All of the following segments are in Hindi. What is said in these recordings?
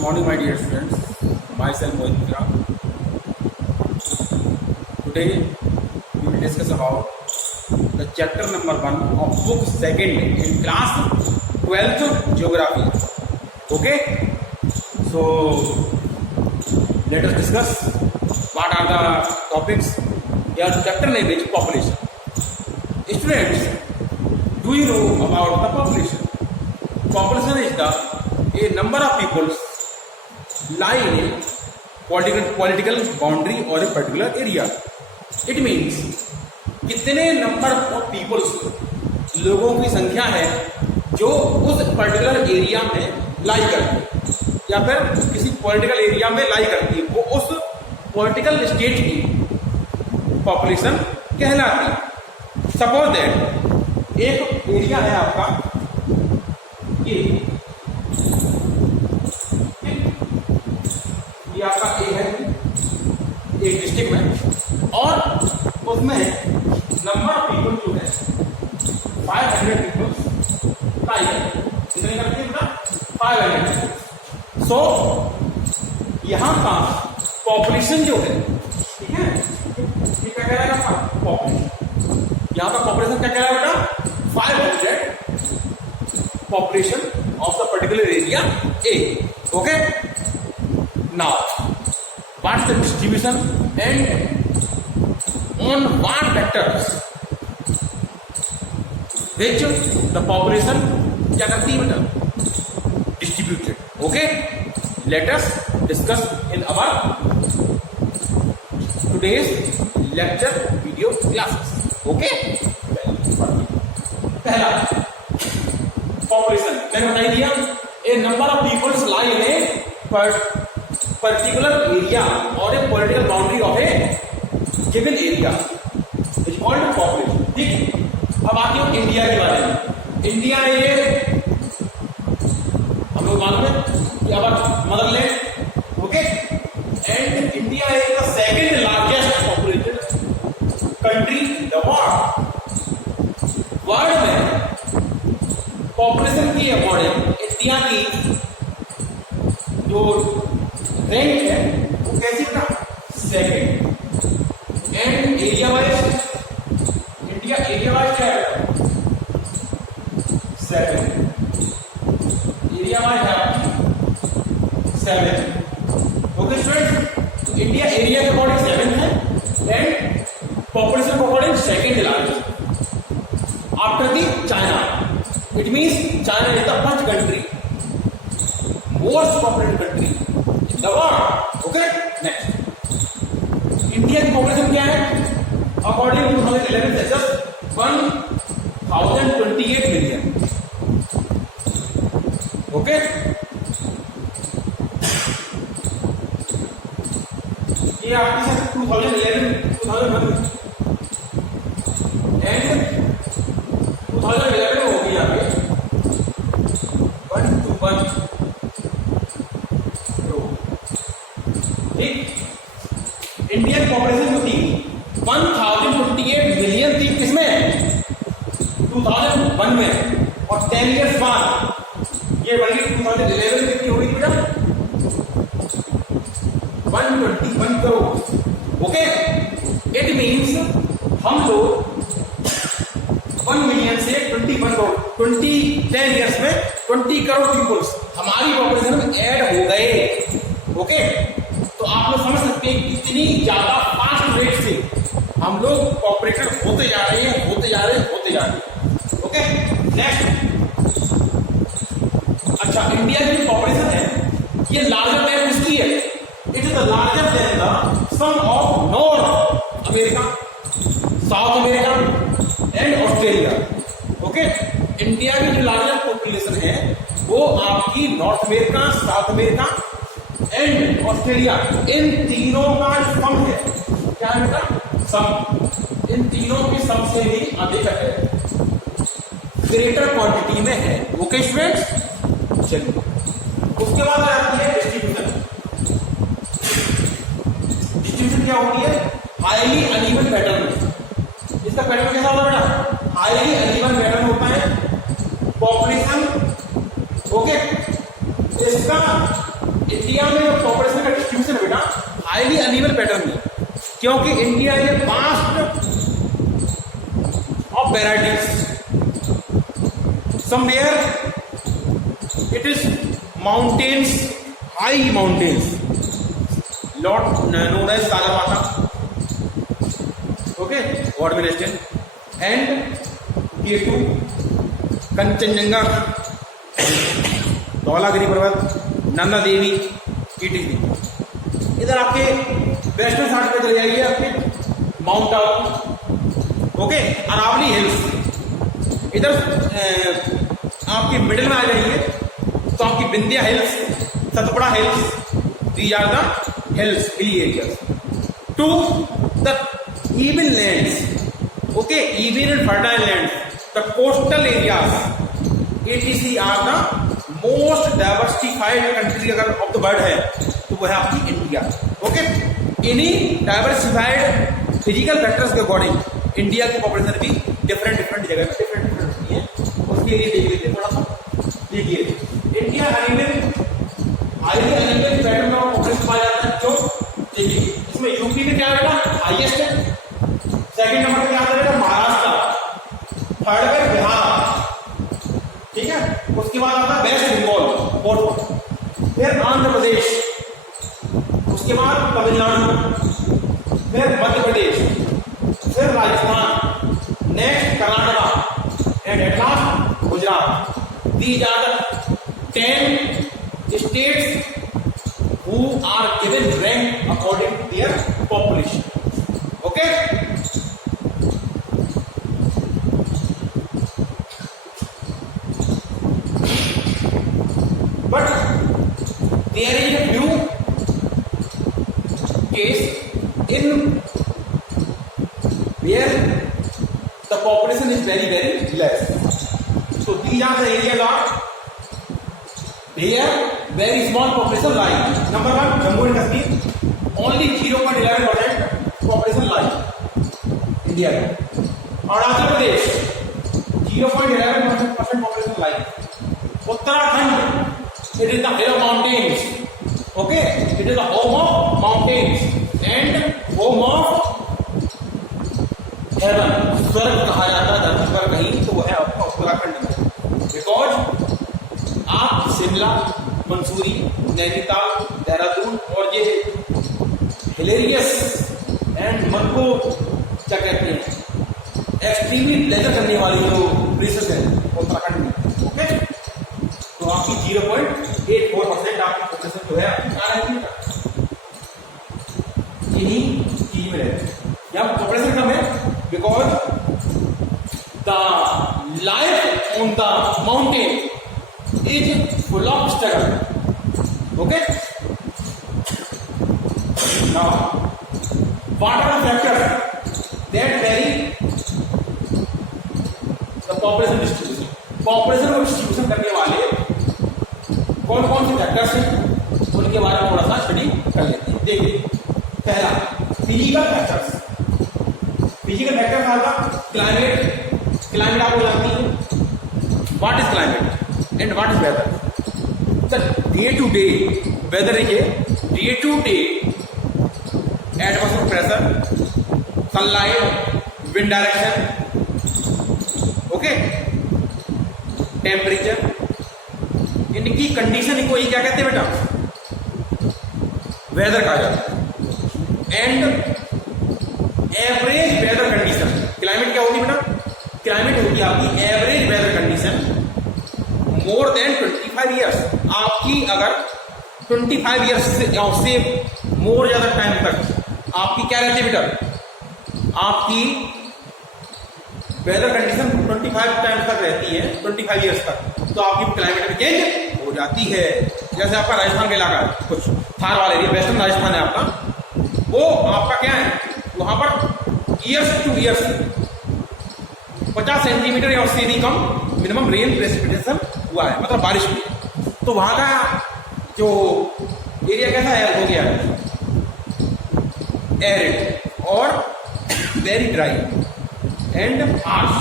Good morning, my dear students. Myself Mohit Mitra. Today we will discuss about the chapter number 1 of book 2nd in class 12th geography. Okay, so let us discuss what are the topics. Your chapter name is population. Students, do you know about the population? Population is a number of people lie in a political boundary or a particular area. It means कितने नंबर ऑफ पीपल्स लोगों की संख्या है जो उस पर्टिकुलर एरिया में लाई करते हैं या फिर किसी पॉलिटिकल एरिया में लाई करती है, वो उस पॉलिटिकल स्टेट की पॉपुलेशन कहलाती है. सपोज दैट एक एरिया है आपका ये आपका ए है एक डिस्ट्रिक्ट में, और उसमें नंबर ऑफ पीपल जो है 500 पीपल कितने करते हैं? 500. सो यहाँ का पॉपुलेशन जो है, ठीक है, ये क्या कहलाएगा? पॉपुलेशन. यहाँ का पॉपुलेशन क्या कहलाएगा बेटा? 500 population of the particular area A. Okay, now what's the distribution and on what factors which the population क्या करती है बेटा? Distributed. Okay, let us discuss in our today's lecture video classes. Okay, पहला पॉपुलेशन मैंने बताई दिया, a number of peoples lie in a particular area or a political boundary of a given area is called population. ठीक, अब आती हूँ इंडिया के बारे में. इंडिया ये हम लोग मालूम है कि अब Motherland. Okay, and India is the second largest populated country in the world में पॉपुलेशन की अकॉर्डिंग इंडिया की जो रैंक है वो कैसी था? Second. And area wise India area wise क्या है? 7. एरिया वाइज है 7. ओके स्टूडेंट, तो इंडिया एरिया के अकॉर्डिंग 7 है एंड पॉपुलेशन के according second largest after the China. It means China is the first country most populated country the world. Okay, next India की पॉपुलेशन क्या है? According to 2011 census 1028 million. Okay, ये आपकी 2011 2001 एंड 2011 में होगी यहाँ पे 121. इंडियन पॉपुलेशन जो थी 1028 मिलियन थी किसमें? 2001 में, और 10 इयर्स बाद ये बढ़ी 2011 में कितनी हो गई बेटा? 121 करोड़. ओके, इट मीन्स हम लोग 1 मिलियन से 21 करोड़ 10 इयर्स में 20 करोड़ पीपल्स हमारी पॉपुलेशन में ऐड हो गए. ओके, तो आप लोग समझ सकते हैं कितनी ज्यादा फास्ट रेट से हम लोग पॉपुलेटेड होते जा रहे हैं. Okay, next. अच्छा, इंडिया की जो पॉपुलेशन है ये लार्जर देन किसकी है? It is the larger than the sum of north America, south America and Australia. Okay, India की जो लार्जर पॉपुलेशन है वो आपकी north America, south America and Australia, इन तीनों का सम है. क्या है बेटा? सम. इन तीनों के सम से भी अधिक है, ग्रेटर क्वांटिटी में है. ओके स्टूडेंट्स, चलिए उसके बाद आती है डिस्ट्रीब्यूशन. डिस्ट्रीब्यूशन क्या होती है? Highly uneven pattern. इसका पैटर्न कैसा होता है बेटा? हाईली अनइवन पैटर्न होता है. पॉपुलेशन, ओके, इसका इंडिया में जो पॉपुलेशन का डिस्ट्रीब्यूशन है बेटा हाईली अनइवन पैटर्न में, क्योंकि India is a vast of varieties. Somewhere it is mountains, high mountains lot known as Sagarmatha, okay, God will rest in, and K2, Kanchenjunga, Dhaulagiri पर्वत, नंदा देवी, ETC. इधर आपके वेस्टर्न साइड पे चले जाइए, आपके mount Abu, okay, Aravalli hills. इधर आपके मिडिल में आ जाइए तो आपकी Vindhya hills, Satpura hills, these are the hills, hilly areas. To the even lands, okay, even and fertile lands, the coastal areas, etc. are the most diversified country अगर of the world है तो वो है आपकी इंडिया. ओके, इन्हीं डाइवर्सिफाइड फिजिकल फैक्टर्स के अकॉर्डिंग इंडिया की पॉपुलेशन भी डिफरेंट जगह पे डिफरेंट होती है. उसके लिए देख लेते थोड़ा सा. देखिए, इंडिया हाईली अनइवन पैटर्न में पॉपुलेशन पाया जाता है. जो देखिए इसमें यूपी में क्या है बेटा हाईएस्ट है, सेकंड नंबर पे क्या आता है बेटा महाराष्ट्र, थर्ड पे बिहार, ठीक है, उसके बाद आता है वेस्ट बंगाल, फोर्थ, फिर आंध्र प्रदेश, उसके बाद तमिलनाडु, फिर मध्य प्रदेश, फिर Rajasthan, next Karnataka, and at last Gujarat. These are the 10 states who are given rank according to their population. Okay, but there is a few case in where the population is very less. So these are the areas are here very small population lie. Number 1, Jammu and Kashmir, only 0.11% population lie India. Arunachal Pradesh, 0.11% population lie. Uttarakhand, it is the hill mountains. Okay, it is the home of mountains and home of heaven. स्वर्ग कहा जाता है धरती पर कहीं तो वो है आपका उत्तराखंड में. बिकॉज आप शिमला, मंसूरी, नैनीताल, देहरादून और ये हिलेरियस एंड मन को क्या कहते हैं एक्सट्रीमली प्लेजर करने वाली जो प्लेसेस है उत्तराखंड में. ओके, तो आपकी 0.84% आपकी पॉपुलेशन जो है यही चीज में रहती है. यहाँ पॉपुलेशन कम है because the life on the mountain is full of struggle. Okay, now what are the factors that vary the population distribution? population को distribution करने वाले कौन कौन से फैक्टर्स हैं उनके बारे में थोड़ा सा स्टडी कर लेते हैं. देखिए, पहला फिजिकल फैक्टर्स. फिजिकल फैक्टर्स आता क्लाइमेट. क्लाइमेट आपको जानती है what is climate and what is weather. The day to day weather is day to day atmospheric pressure, sunlight, wind direction, okay, temperature, इनकी कंडीशन को ही क्या कहते हैं बेटा वेदर कहा जाता है. And average weather condition. Climate क्या होती है बेटा? क्लाइमेट होती है आपकी average weather condition more than 25 years. आपकी अगर 25 ईयर्स से मोर ज्यादा टाइम तक आपकी क्या रहती है बेटा आपकी वेदर कंडीशन 25 टाइम तक रहती है, 25 ईयर्स तक, तो आपकी क्लाइमेट में चेंज हो जाती है. जैसे आपका राजस्थान का इलाका है, कुछ थार वाला एरिया, वेस्टर्न राजस्थान है आपका, वो आपका क्या है वहां पर ईयर्स टू ईयर्स 50 सेंटीमीटर या उससे भी कम मिनिमम रेन प्रेसिपिटेशन हुआ है, मतलब बारिश हुई. तो वहां का जो एरिया कैसा है हो गया एरिड और very dry and harsh.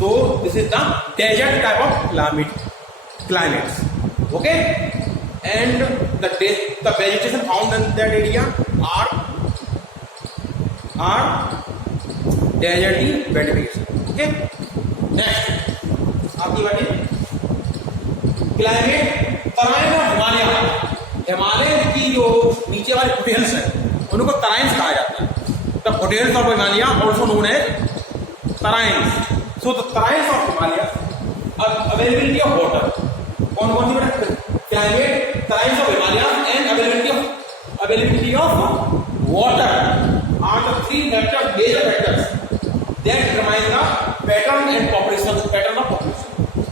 So this is the desert type of climate. Okay, and the vegetation found in that area are deserty wet vegetation. Okay, next आपकी बात है क्लाइमेट तराइन ऑफ हिमालय। हिमालय की जो नीचे वाले फुटहिल्स हैं उनको तराइन्स कहा जाता है। The foothills of Himalaya also known as terrains. So the terrains of Himalaya availability of water, कौन कौन सी बेटा climate terrains of Himalaya and availability of water are the three factors, major factors that determine the pattern of population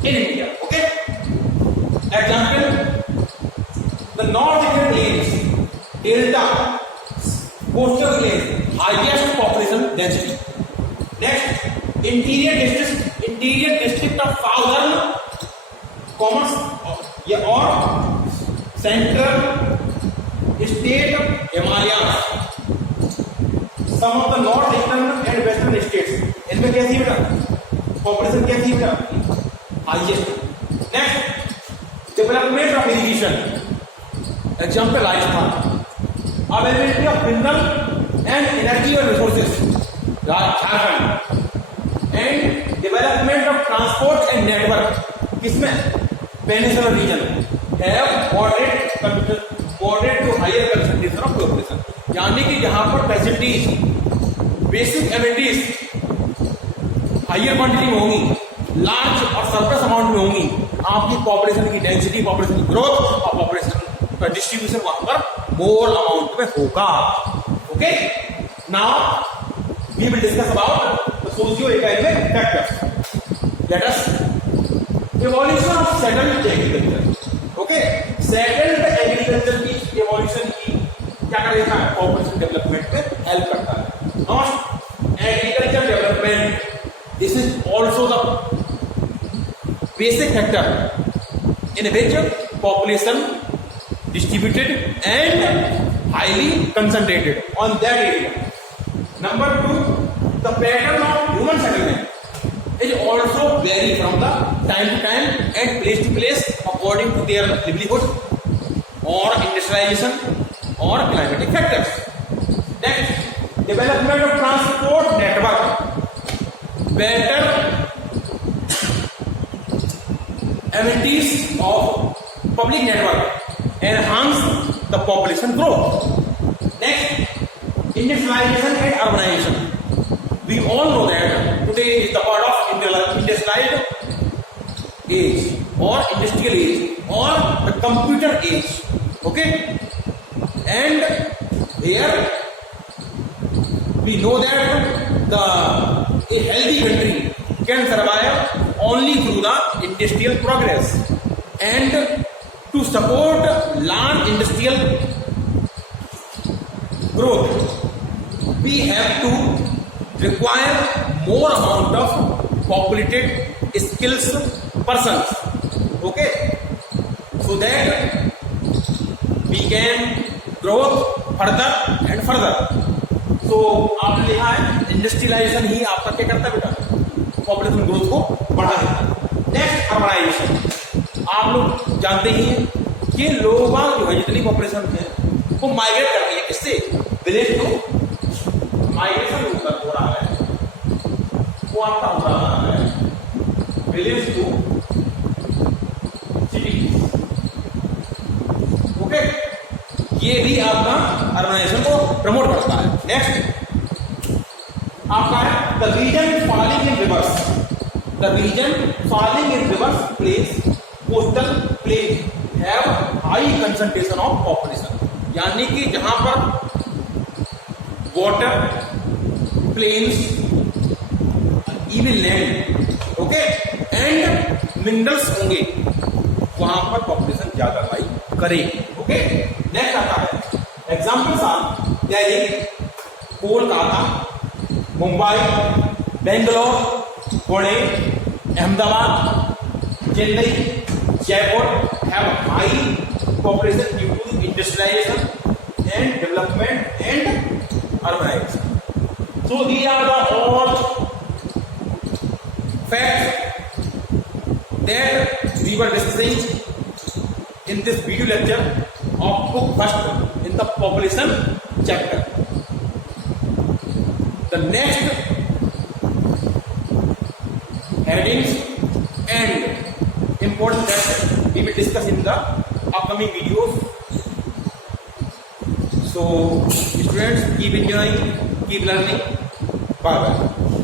in India. Okay, example, the North Indian plains, delta, coastal plains, highest population density. Next, interior district of southern commerce or central state Himalayas. Some of the north eastern and western states, इनमें कैसी बेटा पॉपुलेशन कैसी बेटा highest. Next, development of irrigation, example Rajasthan, availability of mineral and energy और resources Jharkhand, and development of transport and network किसमें peninsular region have moderate to higher concentration of population, यानी कि जहां पर facilities basic amenities higher quantity में होंगी, लार्ज और सरप्लस अमाउंट में होंगी, आपकी पॉपुलेशन की डेंसिटी, पॉपुलेशन की ग्रोथ और पॉपुलेशन का डिस्ट्रीब्यूशन वहां पर मोर अमाउंट में होगा। Okay, now we will discuss about the socio economic factors. Let us evolution of settled agriculture. Okay, settled agriculture की इवोल्यूशन की क्या करेगा, पॉपुलेशन डेवलपमेंट में हेल्प करता है। Not agriculture development, this is also the basic factor in which population distributed and highly concentrated on that area. Number 2, the pattern of human settlement is also vary from the time to time and place to place according to their livelihood or industrialization or climatic factors. Next, development of transport network, better amenities of public network enhance the population growth. Next, industrialization and urbanization. We all know that today is the part of industrialized age or industrial age or the computer age. Okay, and here we know that a healthy country can survive only through the industrial progress, and to support large industrial growth we have to require more amount of populated skills persons. Okay, so that we can grow further and further. So आपने लिखा है इंडस्ट्रियलाइजेशन ही आपका क्या करता है बेटा, पॉपुलेशन ग्रोथ को बढ़ा देता है। Next, urbanization. आप लोग जानते ही हैं कि लोग जो है जितनी पॉपुलेशन है वो माइग्रेट करती है, किससे, विलेज टू, माइग्रेशन हो रहा है, वो आपका हो रहा है विलेज टू सिटी। ओके, ये भी आपका अर्बनाइजेशन को प्रमोट करता है। नेक्स्ट आपका है the region falling in rivers. The region falling in rivers place coastal plain have high concentration of population, यानी कि जहां पर water plains, even land, okay, and minerals होंगे, वहां पर पॉपुलेशन ज्यादा लाई करेगी। ओके, नेक्स्ट आता है examples are Delhi, Kolkata, Mumbai, Bangalore, Pune, Ahmedabad, Chennai, Jaipur have high population due to industrialization and development and urbanization. So these are the all facts that we were discussing in this video lecture of book first one in the population chapter. The next headings and important that we will discuss in the upcoming videos. So students, keep enjoying, keep learning. Bye bye.